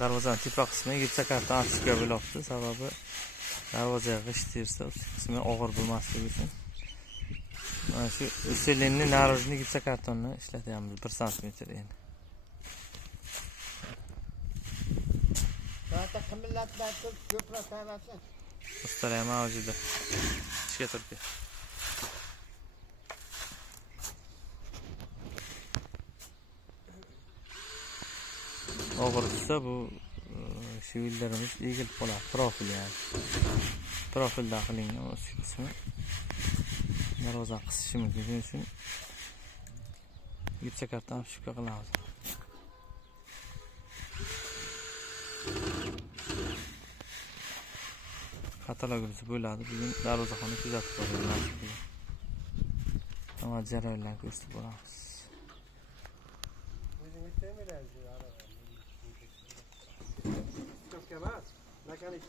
darvozaning tepa qismi gipsa karton artishga bo'libdi. Sababi darvozaga g'isht tersa qismi og'ir bo'lmasligi uchun. Mana shu uselinni narojni gipsa kartonni ishlatyapmiz 1 sm endi. Zaten qimillatlar ko'proq tayyorlashsin. Ustalar ham mavjud. Ishga turibdi. Og'ir tutsa bu shivillarimiz egilib qoladi. Profil yani. Profilda qilingan o'sha qismi darvoza qisishi mumkin. Shuning uchun gipsa karton shubha qilamiz. Katalogimiz bo'ladi. Bugun darvozaxonni kuzatib boramiz. Hamma jarayonlarni ko'rsatib boramiz. Mekanik.